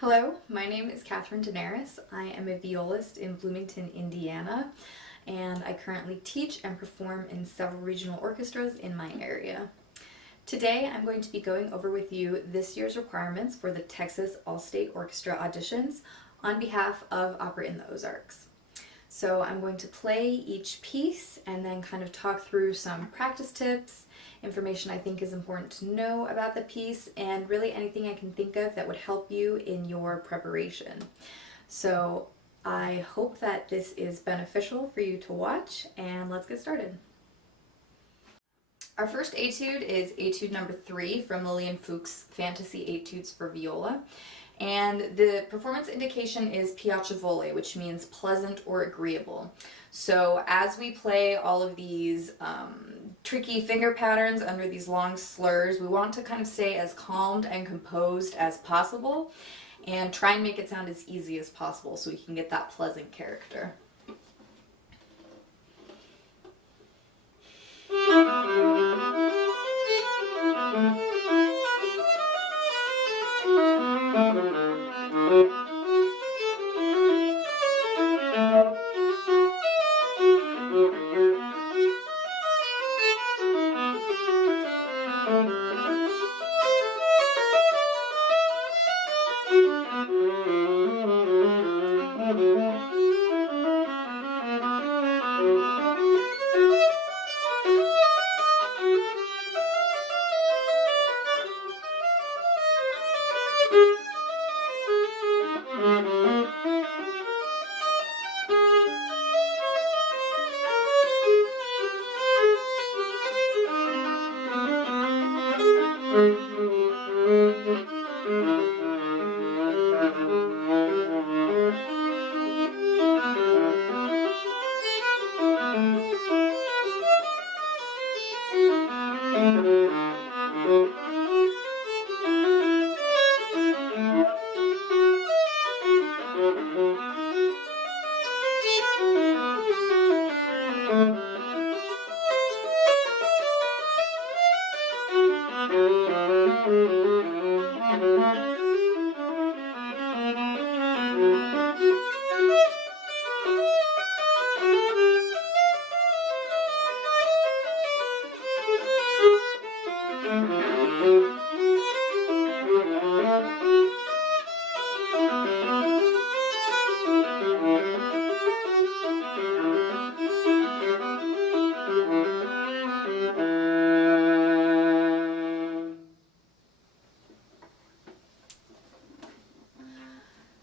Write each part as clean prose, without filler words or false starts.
Hello, my name is Katherine Deneris. I am a violist in Bloomington, Indiana, and I currently teach and perform in several regional orchestras in my area. Today I'm going to be going over with you this year's requirements for the Texas All-State Orchestra auditions on behalf of Opera in the Ozarks. So I'm going to play each piece and then kind of talk through some practice tips, information I think is important to know about the piece, and really anything I can think of that would help you in your preparation. So I hope that this is beneficial for you to watch, and let's get started. Our first etude is etude number 3 from Lillian Fuchs' Fantasy Etudes for Viola. And the performance indication is piacevole, which means pleasant or agreeable. So as we play all of these tricky finger patterns under these long slurs, we want to kind of stay as calmed and composed as possible and try and make it sound as easy as possible so we can get that pleasant character.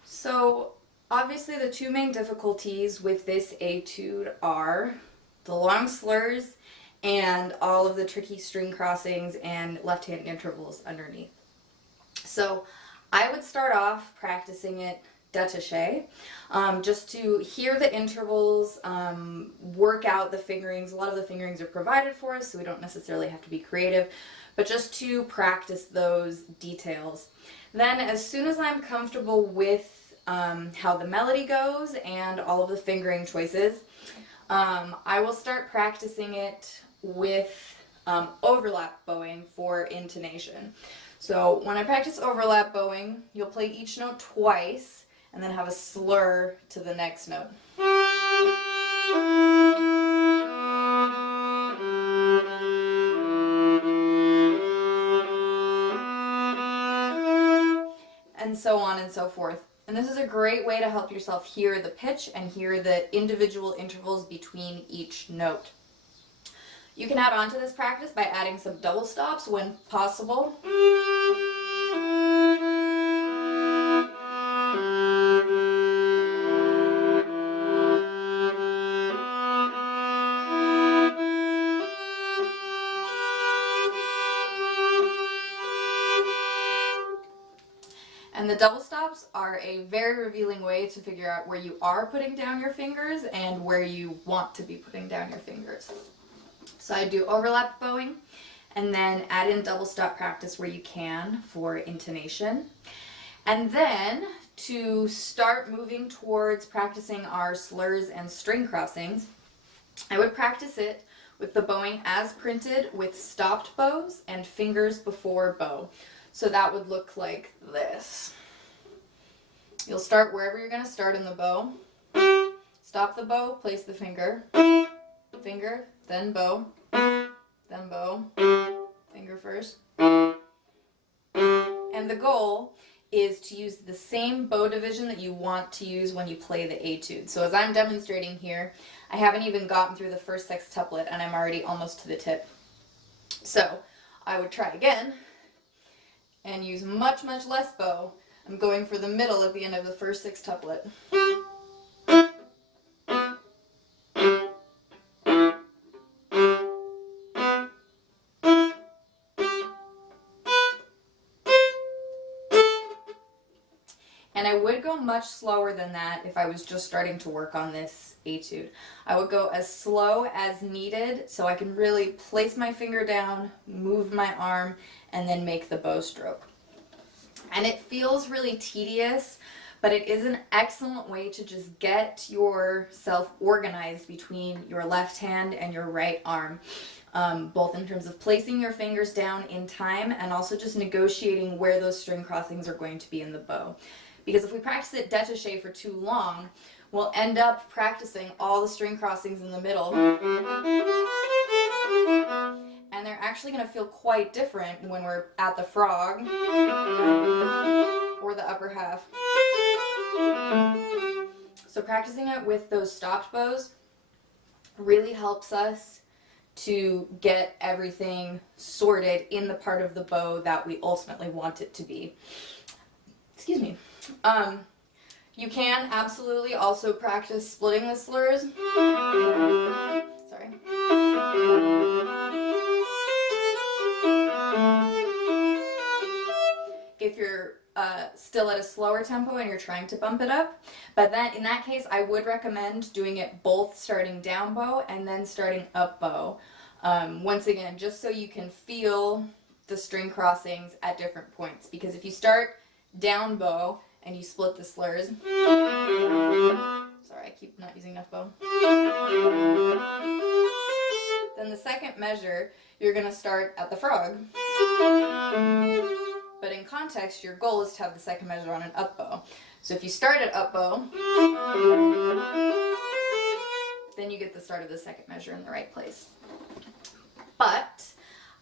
So obviously the two main difficulties with this etude are the long slurs and all of the tricky string crossings and left-hand intervals underneath. So I would start off practicing it détaché, just to hear the intervals, work out the fingerings. A lot of the fingerings are provided for us, so we don't necessarily have to be creative, but just to practice those details. Then as soon as I'm comfortable with how the melody goes and all of the fingering choices, I will start practicing it with overlap bowing for intonation. So when I practice overlap bowing, you'll play each note twice and then have a slur to the next note. And so on and so forth. And this is a great way to help yourself hear the pitch and hear the individual intervals between each note. You can add on to this practice by adding some double stops when possible. And the double stops are a very revealing way to figure out where you are putting down your fingers and where you want to be putting down your fingers. So I do overlap bowing and then add in double stop practice where you can for intonation. And then to start moving towards practicing our slurs and string crossings, I would practice it with the bowing as printed with stopped bows and fingers before bow. So that would look like this. You'll start wherever you're going to start in the bow. Stop the bow, place the finger, then bow, finger first. And the goal is to use the same bow division that you want to use when you play the etude. So as I'm demonstrating here, I haven't even gotten through the first sextuplet and I'm already almost to the tip. So I would try again and use much, much less bow. I'm going for the middle at the end of the first sextuplet. And I would go much slower than that if I was just starting to work on this etude. I would go as slow as needed so I can really place my finger down, move my arm, and then make the bow stroke. And it feels really tedious, but it is an excellent way to just get yourself organized between your left hand and your right arm. Both in terms of placing your fingers down in time and also just negotiating where those string crossings are going to be in the bow. Because if we practice it détaché for too long, we'll end up practicing all the string crossings in the middle. And they're actually going to feel quite different when we're at the frog or the upper half. So practicing it with those stopped bows really helps us to get everything sorted in the part of the bow that we ultimately want it to be. Excuse me. You can absolutely also practice splitting the slurs. Sorry. If you're still at a slower tempo and you're trying to bump it up. But then in that case, I would recommend doing it both starting down bow and then starting up bow. Once again, just so you can feel the string crossings at different points. Because if you start down bow and you split the slurs, sorry, I keep not using enough bow. Then the second measure, you're going to start at the frog. But in context, your goal is to have the second measure on an up bow. So if you start at up bow, then you get the start of the second measure in the right place. But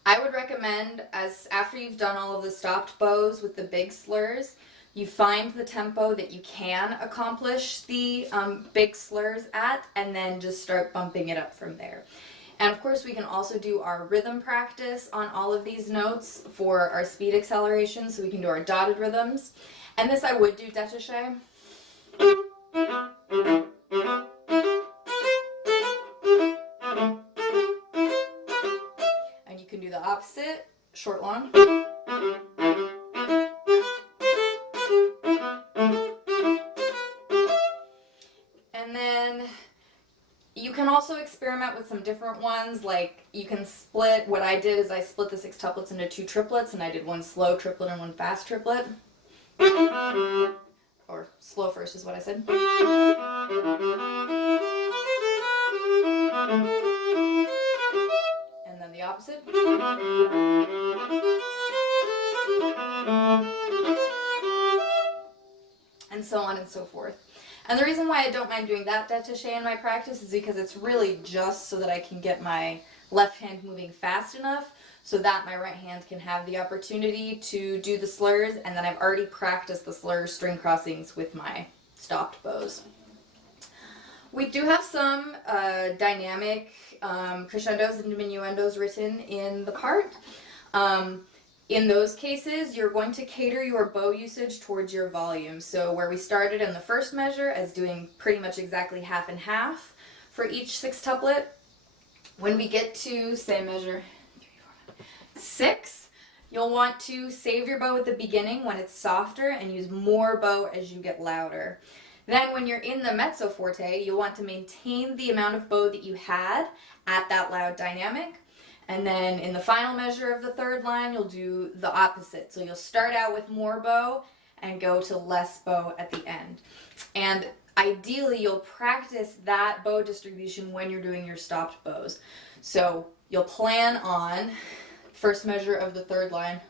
I would recommend, as after you've done all of the stopped bows with the big slurs, you find the tempo that you can accomplish the big slurs at, and then just start bumping it up from there. And of course, we can also do our rhythm practice on all of these notes for our speed acceleration, so we can do our dotted rhythms. And this I would do détaché. And you can do the opposite, short, long. And then you can also experiment with some different ones, like you can split, what I did is I split the sextuplets into 2 triplets, and I did 1 slow triplet and 1 fast triplet. Or slow first is what I said. And then the opposite. And so on and so forth. And the reason why I don't mind doing that détaché in my practice is because it's really just so that I can get my left hand moving fast enough so that my right hand can have the opportunity to do the slurs, and then I've already practiced the slur string crossings with my stopped bows. We do have some dynamic crescendos and diminuendos written in the part. In those cases, you're going to cater your bow usage towards your volume. So where we started in the first measure as doing pretty much exactly half and half for each sextuplet, when we get to, say, measure 6, you'll want to save your bow at the beginning when it's softer and use more bow as you get louder. Then when you're in the mezzo forte, you'll want to maintain the amount of bow that you had at that loud dynamic. And then in the final measure of the third line, you'll do the opposite. So you'll start out with more bow and go to less bow at the end. And ideally, you'll practice that bow distribution when you're doing your stopped bows. So you'll plan on first measure of the third line,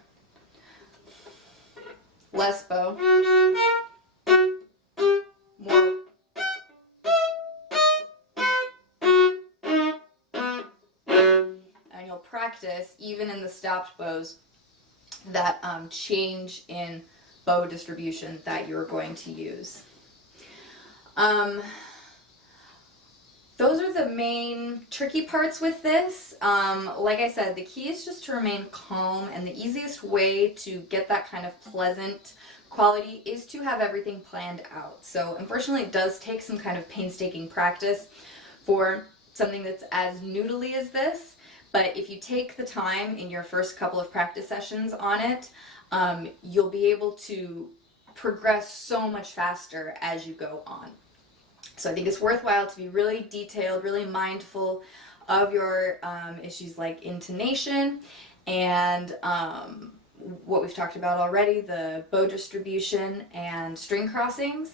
less bow, practice, even in the stopped bows, that change in bow distribution that you're going to use. Those are the main tricky parts with this. Like I said, the key is just to remain calm, and the easiest way to get that kind of pleasant quality is to have everything planned out. So unfortunately, it does take some kind of painstaking practice for something that's as noodly as this, but if you take the time in your first couple of practice sessions on it, you'll be able to progress so much faster as you go on. So I think it's worthwhile to be really detailed, really mindful of your issues like intonation and what we've talked about already, the bow distribution and string crossings.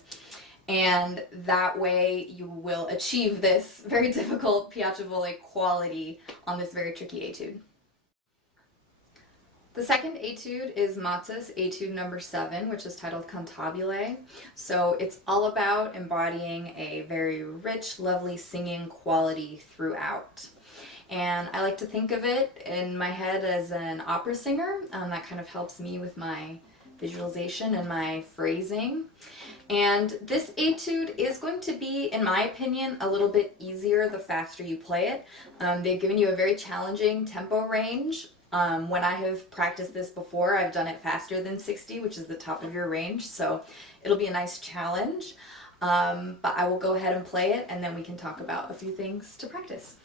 And that way you will achieve this very difficult piacevole quality on this very tricky etude. The second etude is Matz's etude number 7, which is titled Cantabile. So it's all about embodying a very rich, lovely singing quality throughout. And I like to think of it in my head as an opera singer. That kind of helps me with my visualization and my phrasing. And this etude is going to be, in my opinion, a little bit easier the faster you play it. They've given you a very challenging tempo range. When I have practiced this before, I've done it faster than 60, which is the top of your range, so it'll be a nice challenge. But I will go ahead and play it, and then we can talk about a few things to practice.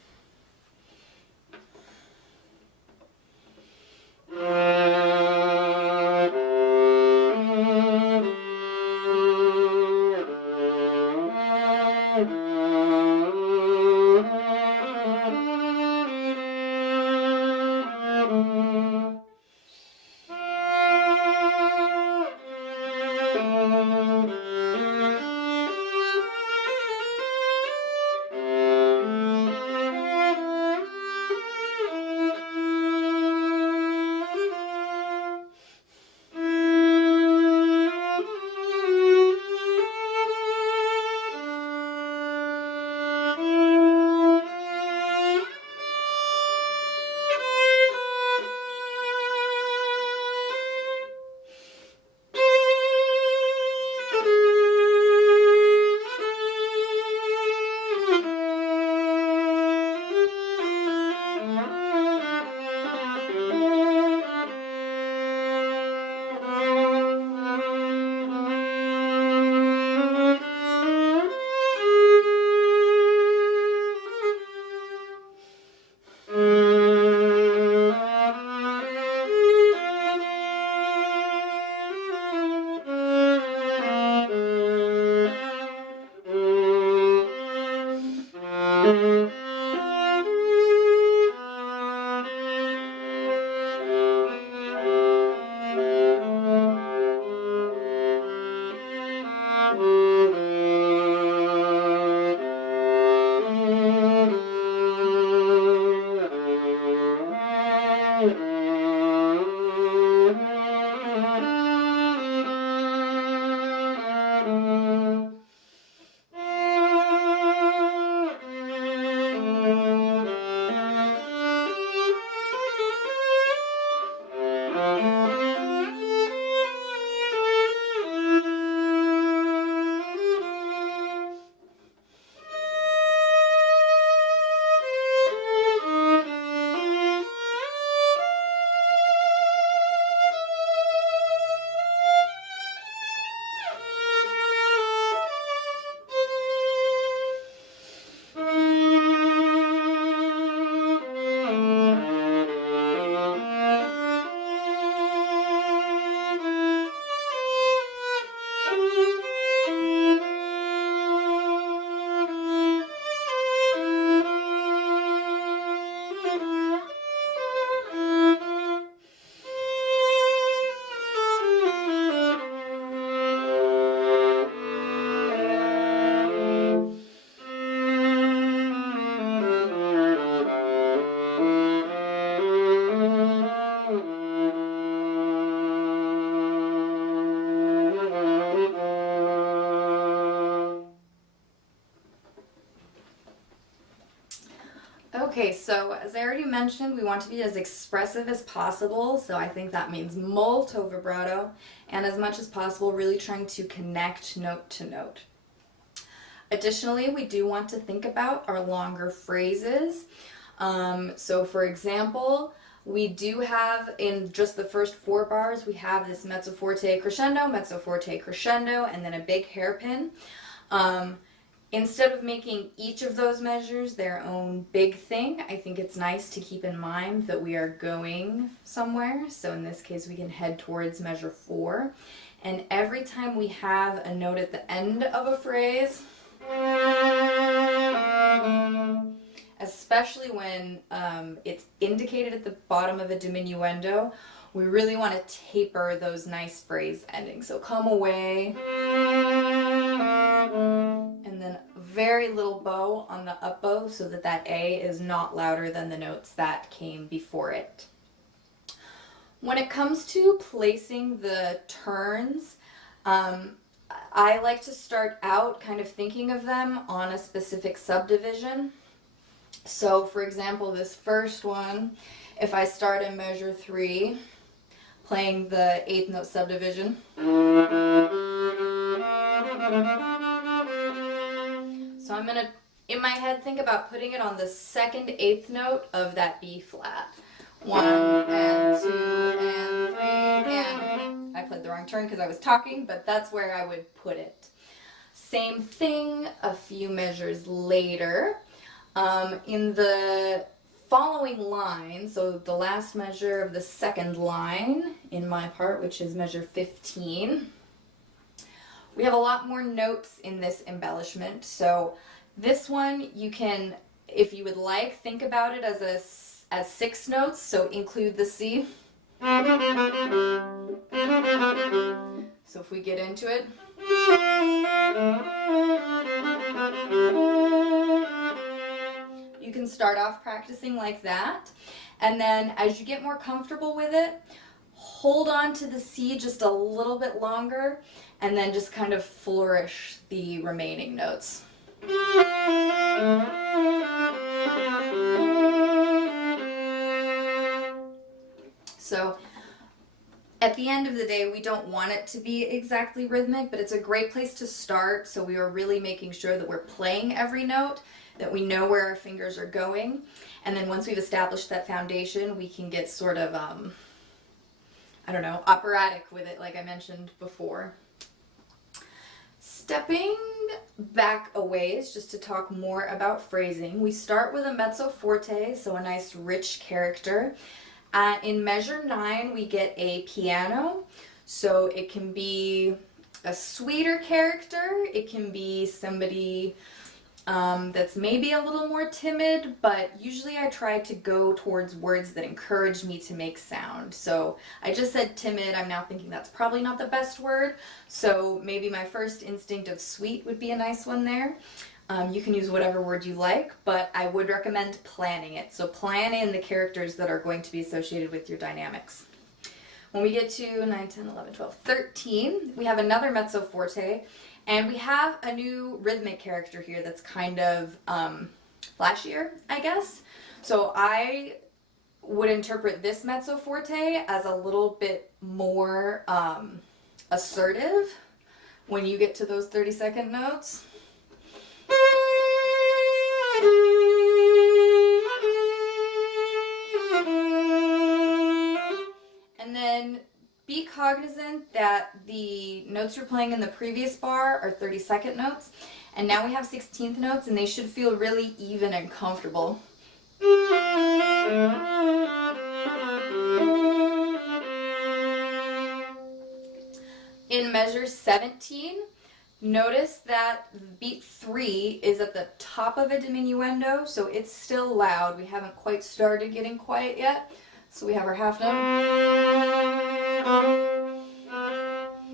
Okay, so as I already mentioned, we want to be as expressive as possible, so I think that means molto vibrato, and as much as possible, really trying to connect note to note. Additionally, we do want to think about our longer phrases. So for example, we do have in just the first 4 bars, we have this mezzo forte, crescendo, and then a big hairpin. Instead of making each of those measures their own big thing, I think it's nice to keep in mind that we are going somewhere. So in this case, we can head towards measure 4. And every time we have a note at the end of a phrase, especially when it's indicated at the bottom of a diminuendo, we really want to taper those nice phrase endings. So come away, and then a very little bow on the up bow so that that A is not louder than the notes that came before it. When it comes to placing the turns, I like to start out kind of thinking of them on a specific subdivision. So for example, this first one, if I start in measure 3, playing the 8th note subdivision, so I'm gonna, in my head, think about putting it on the 2nd 8th note of that B flat. 1 and 2 and 3 and I played the wrong turn because I was talking, but that's where I would put it. Same thing a few measures later. In the following line, so the last measure of the 2nd line in my part, which is measure 15, we have a lot more notes in this embellishment. So this one you can, if you would like, think about it as 6 notes, so include the C. So if we get into it, you can start off practicing like that, and then as you get more comfortable with it, hold on to the C just a little bit longer, and then just kind of flourish the remaining notes. So at the end of the day, we don't want it to be exactly rhythmic, but it's a great place to start. So we are really making sure that we're playing every note, that we know where our fingers are going. And then once we've established that foundation, we can get sort of, I don't know, operatic with it, like I mentioned before. Stepping back a ways, just to talk more about phrasing, we start with a mezzo forte, so a nice rich character. In measure 9, we get a piano, so it can be a sweeter character, it can be somebody that's maybe a little more timid, but usually I try to go towards words that encourage me to make sound. So I just said timid, I'm now thinking that's probably not the best word, so maybe my first instinct of sweet would be a nice one there. You can use whatever word you like, but I would recommend planning it. So plan in the characters that are going to be associated with your dynamics. When we get to 9, 10, 11, 12, 13, we have another mezzo forte, and we have a new rhythmic character here that's kind of flashier, I guess. So I would interpret this mezzo forte as a little bit more assertive when you get to those 30-second notes. And then be cognizant that the notes you're playing in the previous bar are 32nd notes, and now we have 16th notes, and they should feel really even and comfortable. In measure 17, notice that beat 3 is at the top of a diminuendo, so it's still loud. We haven't quite started getting quiet yet, so we have our half note.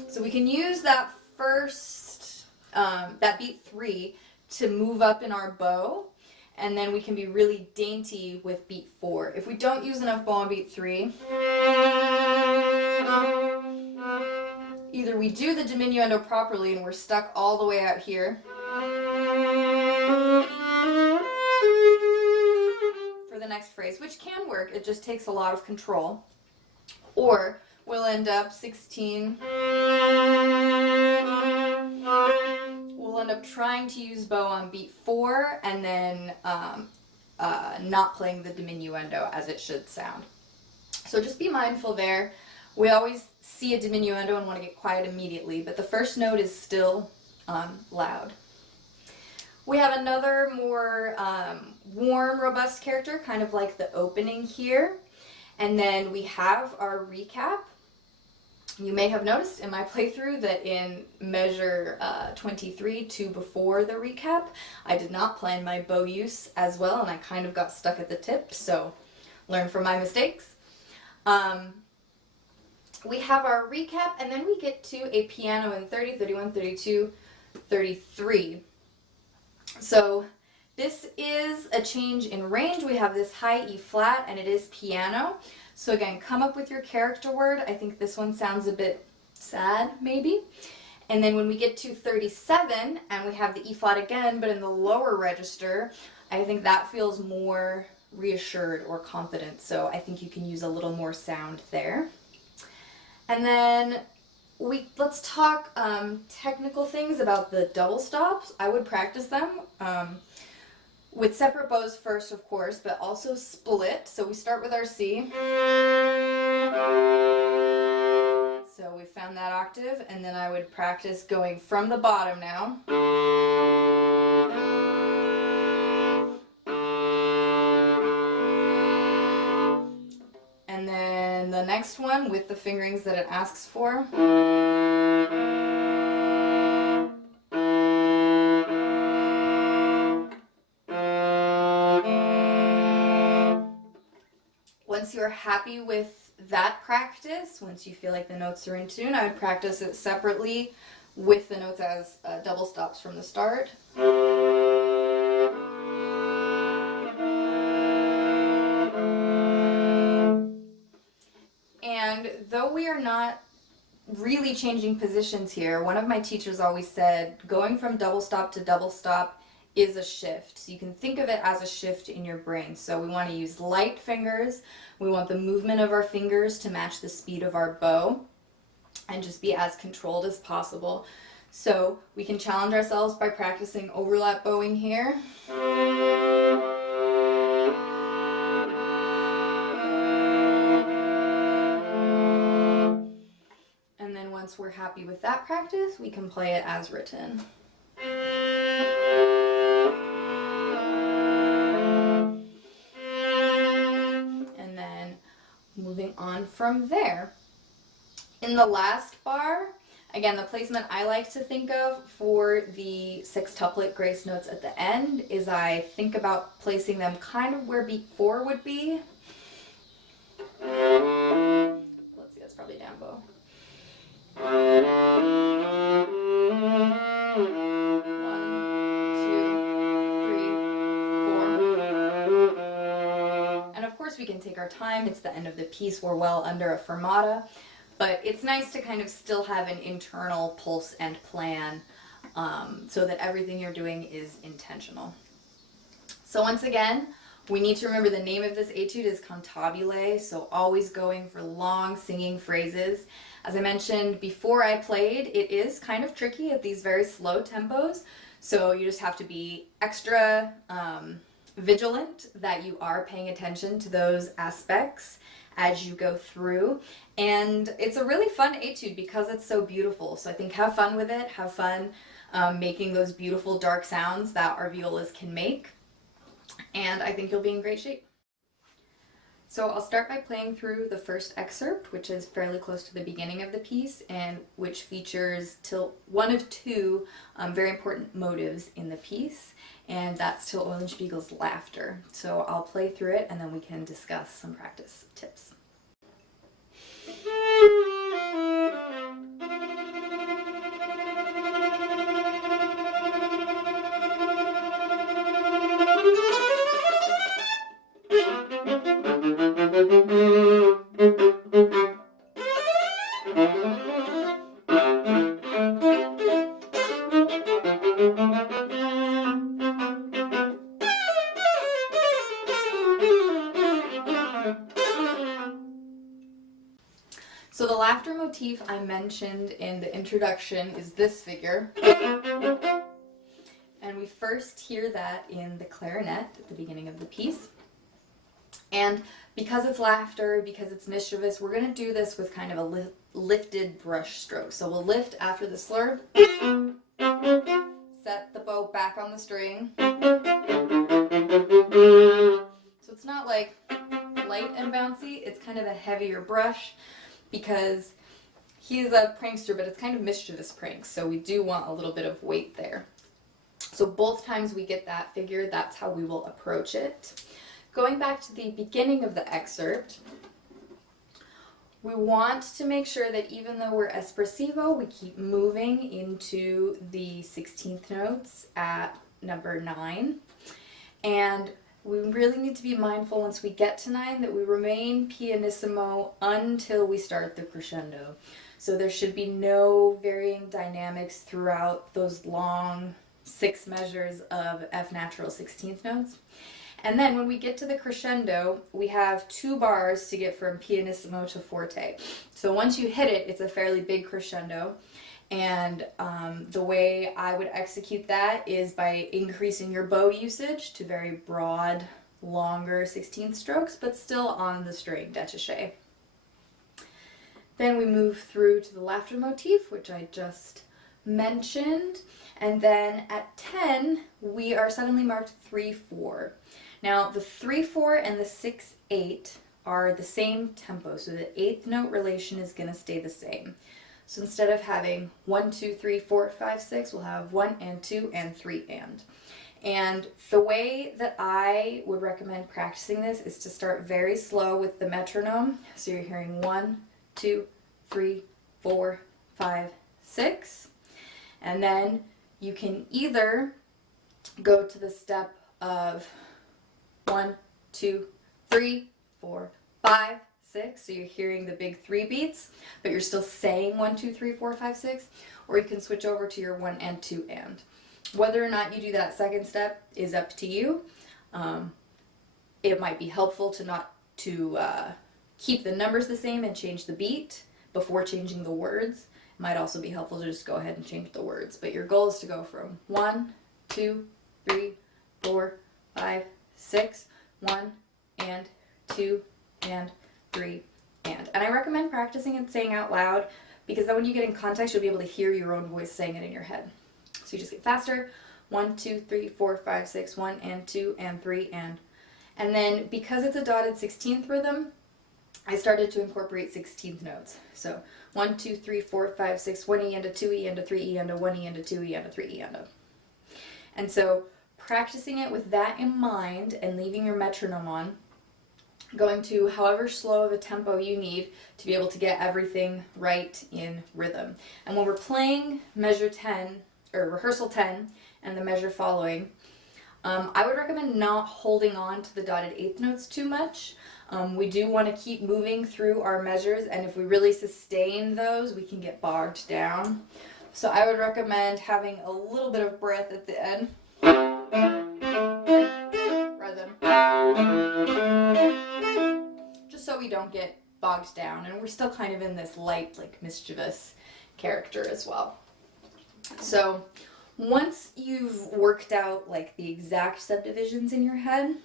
So we can use that first, that beat 3 to move up in our bow, and then we can be really dainty with beat 4. If we don't use enough bow on beat 3, either we do the diminuendo properly and we're stuck all the way out here, work. It just takes a lot of control. Or we'll end up 16. We'll end up trying to use bow on beat 4 and then not playing the diminuendo as it should sound. So just be mindful there. We always see a diminuendo and want to get quiet immediately, but the first note is still loud. We have another more warm, robust character, kind of like the opening here. And then we have our recap. You may have noticed in my playthrough that in measure 23, 2 before the recap, I did not plan my bow use as well, and I kind of got stuck at the tip, so learn from my mistakes. We have our recap, and then we get to a piano in 30, 31, 32, 33. So this is a change in range. We have this high E flat, and it is piano. So again, come up with your character word. I think this one sounds a bit sad, maybe. And then when we get to 37, and we have the E flat again, but in the lower register, I think that feels more reassured or confident. So I think you can use a little more sound there. And then let's talk technical things about the double stops. I would practice them with separate bows first, of course, but also split. So we start with our C. So we found that octave, and then I would practice going from the bottom now. And then the next one with the fingerings that it asks for. Once you're happy with that practice, once you feel like the notes are in tune, I would practice it separately with the notes as double stops from the start. And though we are not really changing positions here, one of my teachers always said going from double stop to double stop is a shift. So you can think of it as a shift in your brain. So we want to use light fingers. We want the movement of our fingers to match the speed of our bow and just be as controlled as possible. So we can challenge ourselves by practicing overlap bowing here. And then once we're happy with that practice, we can play it as written. Moving on from there. In the last bar, again, the placement I like to think of for the sextuplet grace notes at the end is I think about placing them kind of where beat 4 would be. Let's see, that's probably down bow. 1, 2, 3, 4. And of course we can take our time. It's the end of the piece. We're well under a fermata. But it's nice to kind of still have an internal pulse and plan so that everything you're doing is intentional. So once again, we need to remember the name of this etude is cantabile, so always going for long singing phrases. As I mentioned before I played, it is kind of tricky at these very slow tempos, so you just have to be extra vigilant that you are paying attention to those aspects as you go through. And it's a really fun etude because it's so beautiful. So I think have fun with it, have fun making those beautiful dark sounds that our violas can make. And I think you'll be in great shape. So I'll start by playing through the first excerpt, which is fairly close to the beginning of the piece and which features one of two very important motives in the piece, and that's Till Eulenspiegel's laughter. So I'll play through it and then we can discuss some practice tips. motif I mentioned in the introduction is this figure. And we first hear that in the clarinet at the beginning of the piece. And because it's laughter, because it's mischievous, we're going to do this with kind of a lifted brush stroke. So we'll lift after the slur, set the bow back on the string. So it's not like light and bouncy, it's kind of a heavier brush because he's a prankster, but it's kind of mischievous pranks, so we do want a little bit of weight there. So both times we get that figure, that's how we will approach it. Going back to the beginning of the excerpt, we want to make sure that even though we're espressivo, we keep moving into the 16th notes at number 9. And we really need to be mindful once we get to 9 that we remain pianissimo until we start the crescendo. So there should be no varying dynamics throughout those long 6 measures of F natural 16th notes. And then when we get to the crescendo, we have 2 bars to get from pianissimo to forte. So once you hit it, it's a fairly big crescendo. And the way I would execute that is by increasing your bow usage to very broad, longer 16th strokes, but still on the string détaché. Then we move through to the laughter motif, which I just mentioned. And then at 10, we are suddenly marked 3/4. Now, the 3/4 and the 6/8 are the same tempo, so the 8th note relation is going to stay the same. So instead of having 1, 2, 3, 4, 5, 6, we'll have 1 and 2 and 3 and. And the way that I would recommend practicing this is to start very slow with the metronome. So you're hearing 1, 2, 3, 4, 5, 6. And then you can either go to the step of 1, 2, 3, 4, 5, 6. So you're hearing the big 3 beats, but you're still saying 1, 2, 3, 4, 5, 6. Or you can switch over to your 1 and 2 and. Whether or not you do that second step is up to you. It might be helpful to keep the numbers the same and change the beat before changing the words. It might also be helpful to just go ahead and change the words. But your goal is to go from 1, 2, 3, 4, 5, 6, 1 and 2 and 3 and. And I recommend practicing and saying out loud because then when you get in context, you'll be able to hear your own voice saying it in your head. So you just get faster. 1, 2, 3, 4, 5, 6, 1 and 2 and 3 and. And then because it's a dotted 16th rhythm, I started to incorporate 16th notes. So 1, 2, 3, 4, 5, 6, 1 E and a 2 E and a 3 E and a 1 E and a 2 E and a 3 E and a. And so practicing it with that in mind and leaving your metronome on, going to however slow of a tempo you need to be able to get everything right in rhythm. And when we're playing measure 10, or rehearsal 10, and the measure following, I would recommend not holding on to the dotted 8th notes too much. We do want to keep moving through our measures, and if we really sustain those, we can get bogged down. So I would recommend having a little bit of breath at the end. Rather than just so we don't get bogged down, and we're still kind of in this light, like mischievous character as well. So once you've worked out like the exact subdivisions in your head,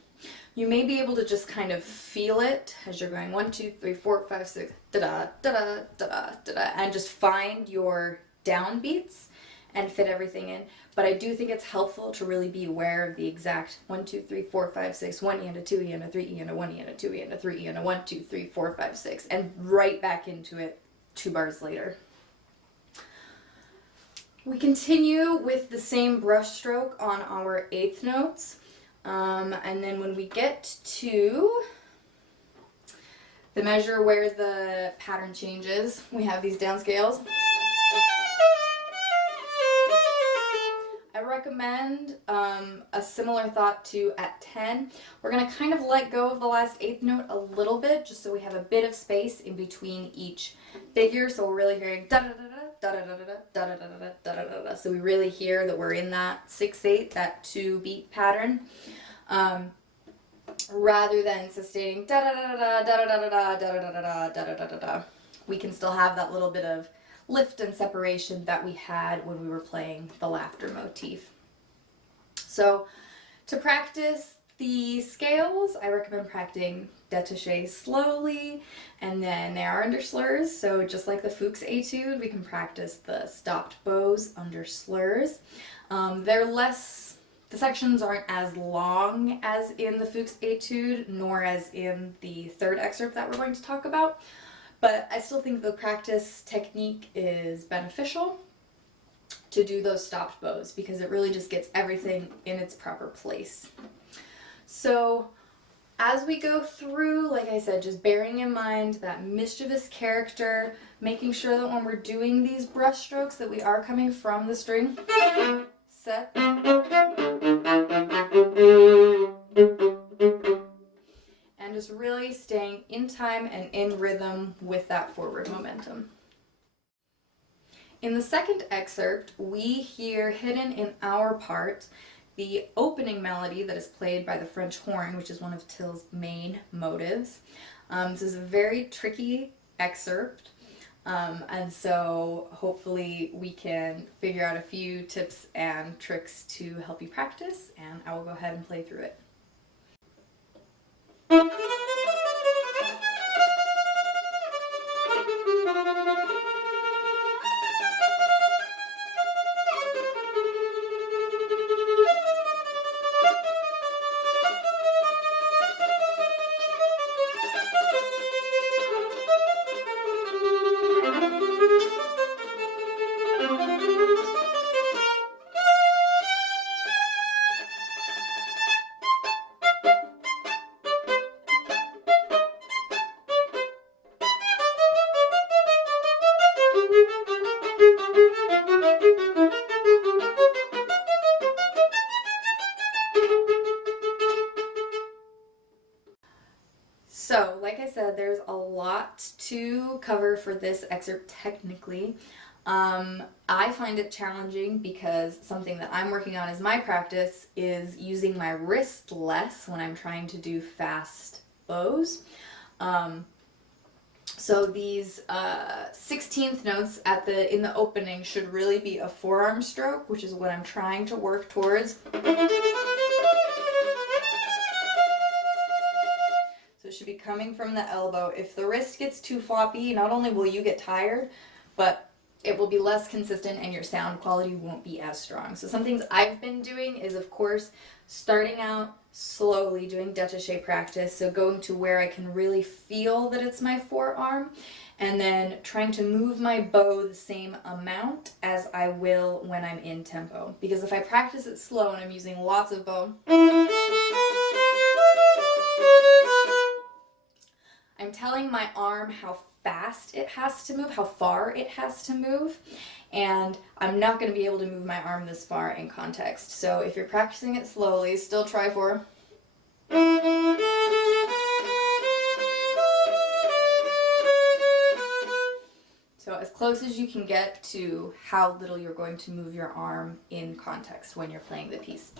you may be able to just kind of feel it as you're going 1, 2, 3, 4, 5, 6, da-da, da-da, da-da, da-da, and just find your downbeats and fit everything in. But I do think it's helpful to really be aware of the exact 1, 2, 3, 4, 5, 6, 1 E and a 2 E and a 3 E and a 1 E and a 2 E and a 3 E and a 1, 2, 3, 4, 5, 6, and right back into it 2 bars later. We continue with the same brush stroke on our 8th notes, and then when we get to the measure where the pattern changes, we have these down scales. I recommend a similar thought to at 10. We're going to kind of let go of the last 8th note a little bit, just so we have a bit of space in between each figure, so we're really hearing da-da-da-da. So we really hear that we're in that 6/8, that 2-beat pattern, rather than sustaining da da da da da da da da da da da da da da da da. we can still have that little bit of lift and separation that we had when we were playing the laughter motif. So to practice the scales, I recommend practicing détaché slowly, and then they are under slurs. So just like the Fuchs etude, we can practice the stopped bows under slurs. The sections aren't as long as in the Fuchs etude, nor as in the third excerpt that we're going to talk about, but I still think the practice technique is beneficial to do those stopped bows because it really just gets everything in its proper place. So as we go through, like I said, just bearing in mind that mischievous character, making sure that when we're doing these brush strokes that we are coming from the string set, and just really staying in time and in rhythm with that forward momentum. In the second excerpt, we hear hidden in our part the opening melody that is played by the French horn, which is one of Till's main motives. This is a very tricky excerpt, and so hopefully we can figure out a few tips and tricks to help you practice, and I will go ahead and play through it. So, like I said, there's a lot to cover for this excerpt technically. I find it challenging because something that I'm working on as my practice is using my wrist less when I'm trying to do fast bows. So these 16th notes in the opening should really be a forearm stroke, which is what I'm trying to work towards. So it should be coming from the elbow. If the wrist gets too floppy, not only will you get tired, but it will be less consistent and your sound quality won't be as strong. So some things I've been doing is, of course, starting out slowly, doing détaché practice, so going to where I can really feel that it's my forearm, and then trying to move my bow the same amount as I will when I'm in tempo. Because if I practice it slow and I'm using lots of bow, I'm telling my arm how fast it has to move, how far it has to move, and I'm not going to be able to move my arm this far in context. So if you're practicing it slowly, still try for. So as close as you can get to how little you're going to move your arm in context when you're playing the piece.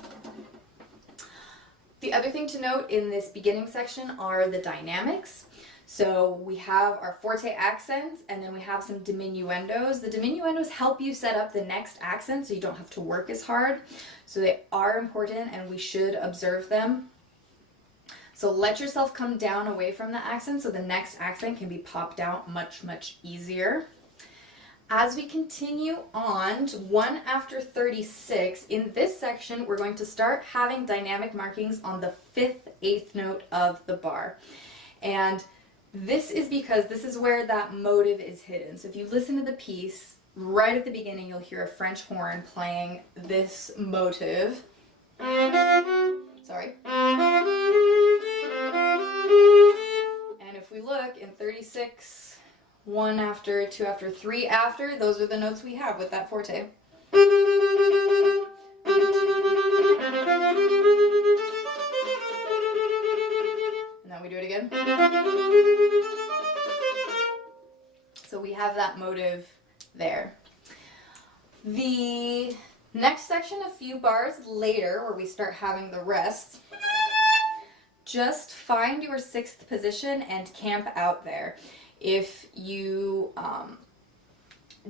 The other thing to note in this beginning section are the dynamics. So we have our forte accents, and then we have some diminuendos. The diminuendos help you set up the next accent so you don't have to work as hard. So they are important and we should observe them. So let yourself come down away from the accent so the next accent can be popped out much, much easier. As we continue on to 1 after 36, in this section we're going to start having dynamic markings on the 5th, 8th note of the bar. And this is because this is where that motive is hidden. So if you listen to the piece, right at the beginning you'll hear a French horn playing this motive. Sorry. And if we look in 36, 1 after, 2 after, 3 after, those are the notes we have with that forte. We do it again. So we have that motive there. The next section, a few bars later, where we start having the rest, just find your 6th position and camp out there. if you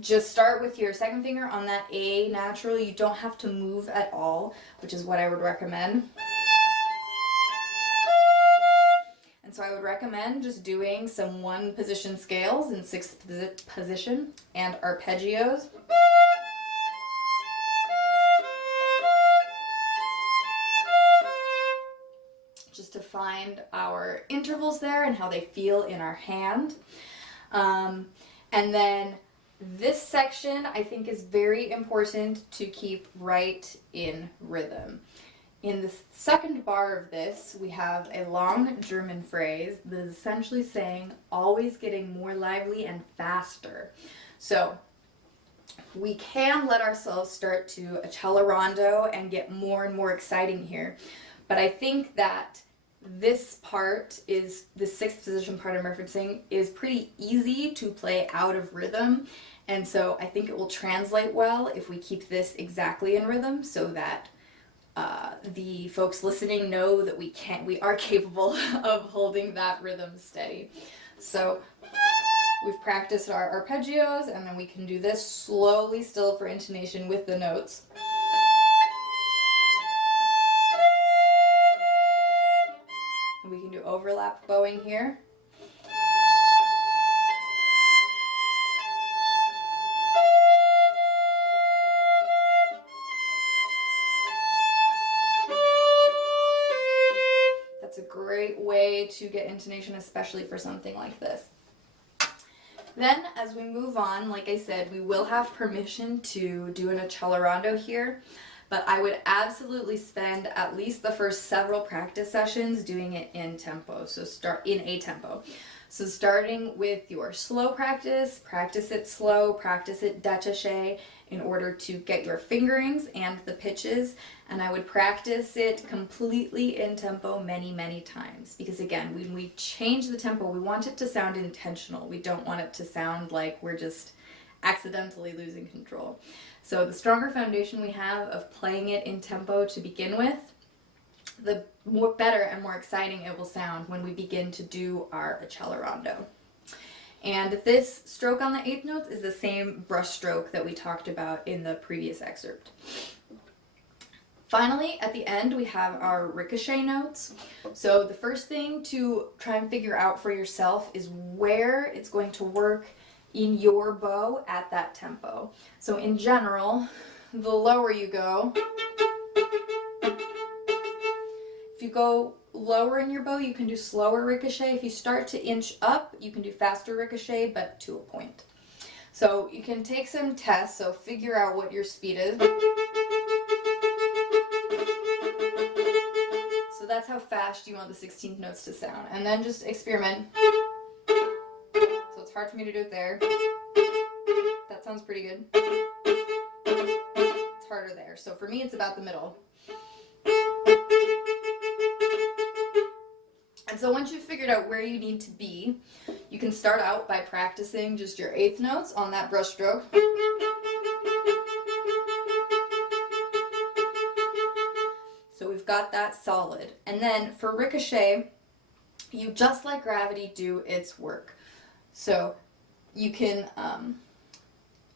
just start with your second finger on that A naturally. You don't have to move at all, which is what I would recommend. And so I would recommend just doing some 1 position scales in 6th position and arpeggios. Just to find our intervals there and how they feel in our hand. And then this section I think is very important to keep right in rhythm. In the second bar of this, we have a long German phrase that is essentially saying always getting more lively and faster. So we can let ourselves start to accelerando and get more and more exciting here. But I think that this part is, the 6th position part I'm referencing, is pretty easy to play out of rhythm. And so I think it will translate well if we keep this exactly in rhythm, so that the folks listening know that we are capable of holding that rhythm steady. So we've practiced our arpeggios, and then we can do this slowly still for intonation with the notes. And we can do overlap bowing here. Great way to get intonation, especially for something like this. Then as we move on, like I said, we will have permission to do an accelerando here, but I would absolutely spend at least the first several practice sessions doing it in tempo, so start in a tempo. So starting with your slow practice it slow, practice it détaché in order to get your fingerings and the pitches, and I would practice it completely in tempo many, many times, because again, when we change the tempo, we want it to sound intentional. We don't want it to sound like we're just accidentally losing control. So the stronger foundation we have of playing it in tempo to begin with, the more better and more exciting it will sound when we begin to do our accelerando. And this stroke on the 8th notes is the same brush stroke that we talked about in the previous excerpt. Finally, at the end, we have our ricochet notes. So the first thing to try and figure out for yourself is where it's going to work in your bow at that tempo. So in general, the lower you go, if you go lower in your bow, you can do slower ricochet. If you start to inch up, you can do faster ricochet, but to a point. So you can take some tests, so figure out what your speed is. So that's how fast you want the 16th notes to sound. And then just experiment. So it's hard for me to do it there. That sounds pretty good. It's harder there. So for me, it's about the middle. And so once you've figured out where you need to be, you can start out by practicing just your 8th notes on that brush stroke. So we've got that solid. And then for ricochet, you just let gravity do its work. So you can,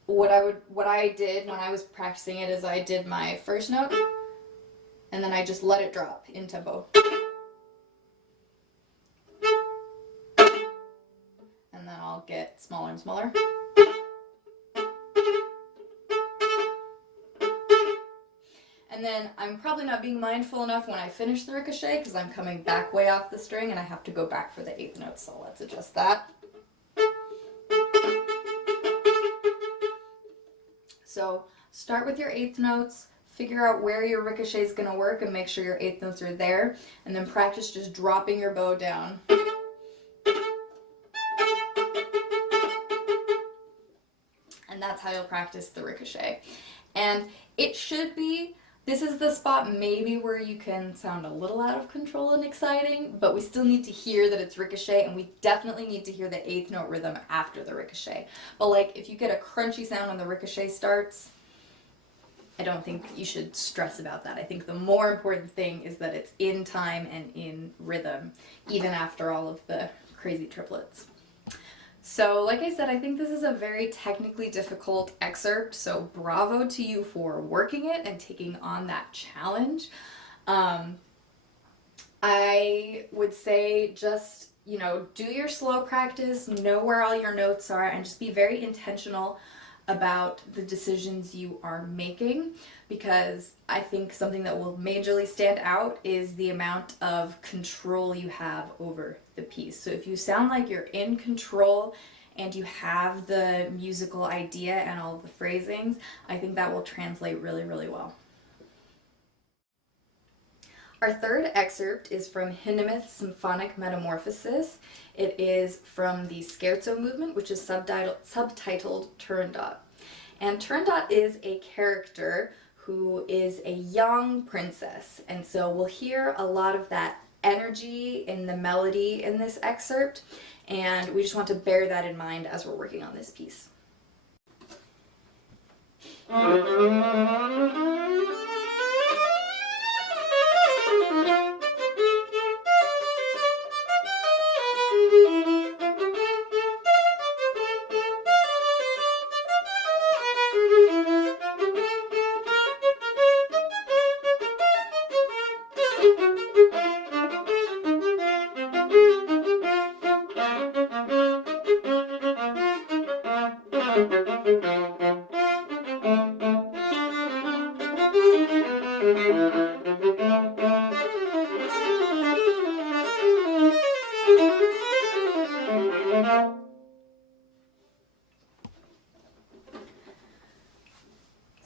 what I did when I was practicing it is I did my first note, and then I just let it drop in tempo. And then I'll get smaller and smaller. And then I'm probably not being mindful enough when I finish the ricochet because I'm coming back way off the string and I have to go back for the 8th note, so let's adjust that. So start with your 8th notes, figure out where your ricochet is going to work and make sure your 8th notes are there, and then practice just dropping your bow down. And that's how you'll practice the ricochet. And it should be, this is the spot maybe where you can sound a little out of control and exciting, but we still need to hear that it's ricochet, and we definitely need to hear the 8th note rhythm after the ricochet. But like, if you get a crunchy sound when the ricochet starts, I don't think you should stress about that. I think the more important thing is that it's in time and in rhythm, even after all of the crazy triplets. So, like I said, I think this is a very technically difficult excerpt, so bravo to you for working it and taking on that challenge. I would say just, do your slow practice, know where all your notes are, and just be very intentional about the decisions you are making, because I think something that will majorly stand out is the amount of control you have over the piece. So if you sound like you're in control and you have the musical idea and all of the phrasings, I think that will translate really, really well. Our third excerpt is from Hindemith's Symphonic Metamorphosis. It is from the Scherzo movement, which is subtitled Turandot. And Turandot is a character who is a young princess. And so we'll hear a lot of that energy in the melody in this excerpt. And we just want to bear that in mind as we're working on this piece.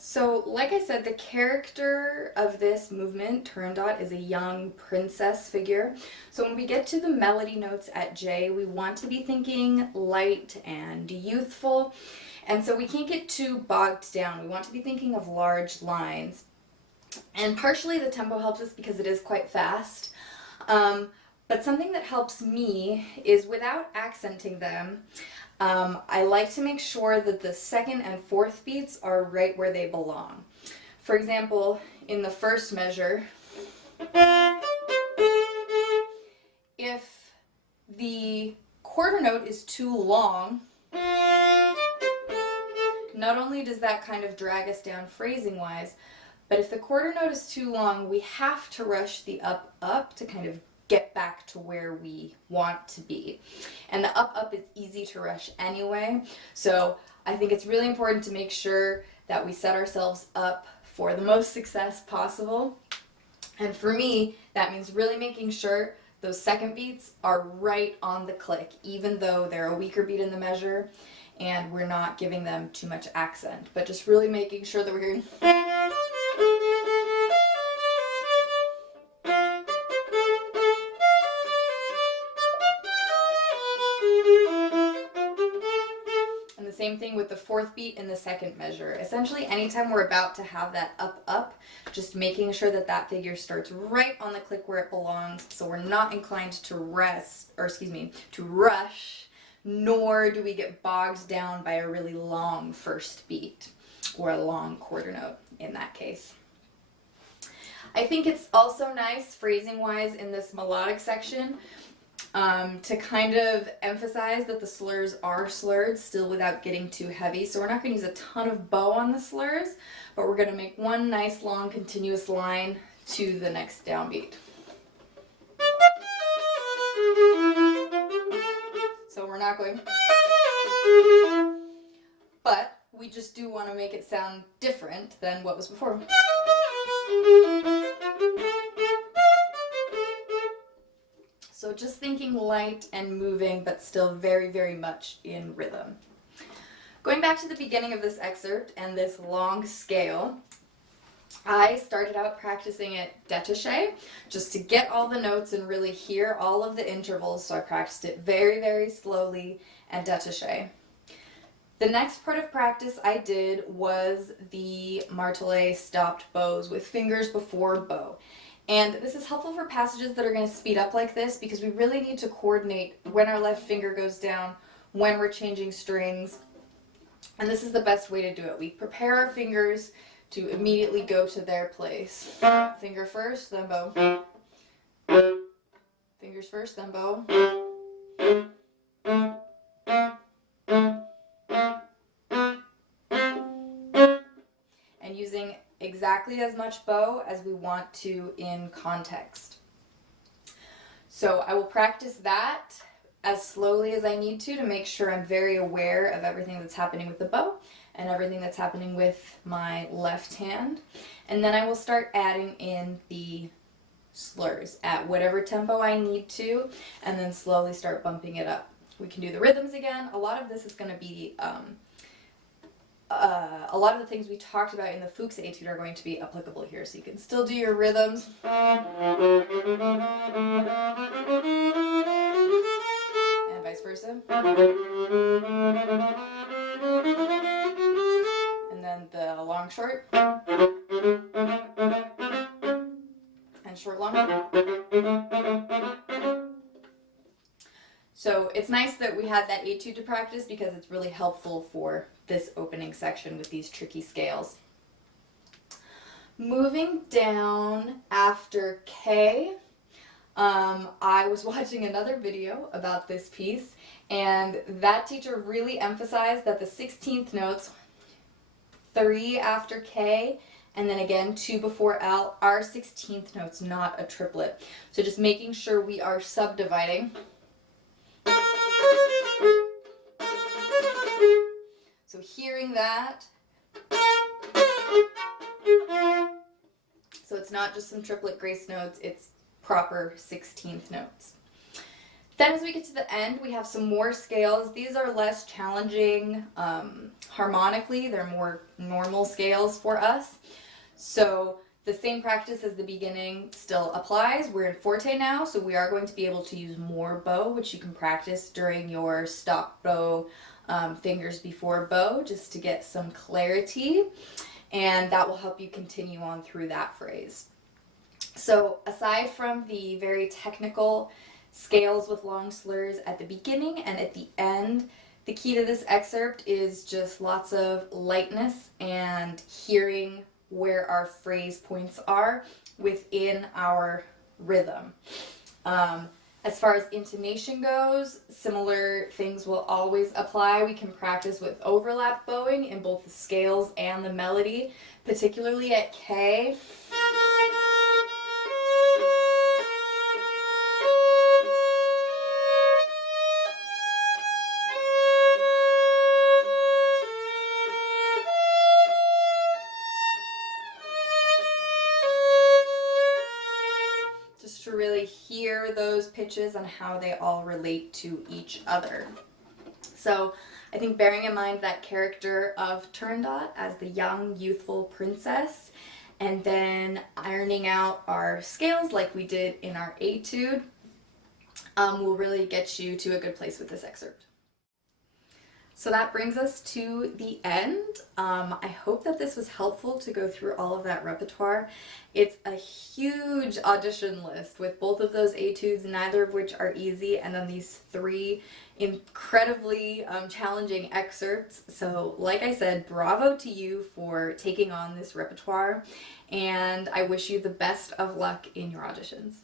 So, like I said, the character of this movement, Turandot, is a young princess figure. So when we get to the melody notes at J, we want to be thinking light and youthful. And so we can't get too bogged down. We want to be thinking of large lines. And partially the tempo helps us because it is quite fast. But something that helps me is, without accenting them, I like to make sure that the second and fourth beats are right where they belong. For example, in the first measure, if the quarter note is too long, not only does that kind of drag us down phrasing-wise, but if the quarter note is too long, we have to rush the up to kind of get back to where we want to be. And the up is easy to rush anyway, so I think it's really important to make sure that we set ourselves up for the most success possible. And for me, that means really making sure those second beats are right on the click, even though they're a weaker beat in the measure and we're not giving them too much accent, but just really making sure that we're hearing same thing with the fourth beat in the second measure. Essentially, anytime we're about to have that up, just making sure that that figure starts right on the click where it belongs, so we're not inclined to to rush, nor do we get bogged down by a really long first beat, or a long quarter note in that case. I think it's also nice, phrasing-wise, in this melodic section, to kind of emphasize that the slurs are slurred still without getting too heavy. So we're not going to use a ton of bow on the slurs, but we're going to make one nice long continuous line to the next downbeat. So we're not going, but we just do want to make it sound different than what was before. So just thinking light and moving, but still very, very much in rhythm. Going back to the beginning of this excerpt and this long scale, I started out practicing it détaché, just to get all the notes and really hear all of the intervals, so I practiced it very, very slowly and détaché. The next part of practice I did was the martelé stopped bows with fingers before bow. And this is helpful for passages that are going to speed up like this, because we really need to coordinate when our left finger goes down, when we're changing strings. And this is the best way to do it. We prepare our fingers to immediately go to their place. Finger first, then bow. Fingers first, then bow. using exactly as much bow as we want to in context. So I will practice that as slowly as I need to make sure I'm very aware of everything that's happening with the bow and everything that's happening with my left hand. And then I will start adding in the slurs at whatever tempo I need to, and then slowly start bumping it up. We can do the rhythms again. A lot of this is going to be, a lot of the things we talked about in the Fuchs etude are going to be applicable here, so you can still do your rhythms. And vice versa. And then the long short. And short long. So it's nice that we had that etude to practice because it's really helpful for this opening section with these tricky scales. Moving down after K, I was watching another video about this piece, and that teacher really emphasized that the 16th notes, 3 after K, and then again 2 before L, are 16th notes, not a triplet. So just making sure we are subdividing. So hearing that, so it's not just some triplet grace notes, it's proper 16th notes. Then as we get to the end, we have some more scales. These are less challenging harmonically, they're more normal scales for us. So the same practice as the beginning still applies. We're in forte now, so we are going to be able to use more bow, which you can practice during your stop bow fingers before bow, just to get some clarity, and that will help you continue on through that phrase. So aside from the very technical scales with long slurs at the beginning and at the end, the key to this excerpt is just lots of lightness and hearing where our phrase points are within our rhythm. As far as intonation goes, similar things will always apply. We can practice with overlap bowing in both the scales and the melody, particularly at K. To really hear those pitches and how they all relate to each other. So I think bearing in mind that character of Turandot as the young, youthful princess, and then ironing out our scales like we did in our etude, will really get you to a good place with this excerpt. So that brings us to the end. I hope that this was helpful to go through all of that repertoire. It's a huge audition list with both of those etudes, neither of which are easy, and then these 3 incredibly challenging excerpts. So like I said, bravo to you for taking on this repertoire, and I wish you the best of luck in your auditions.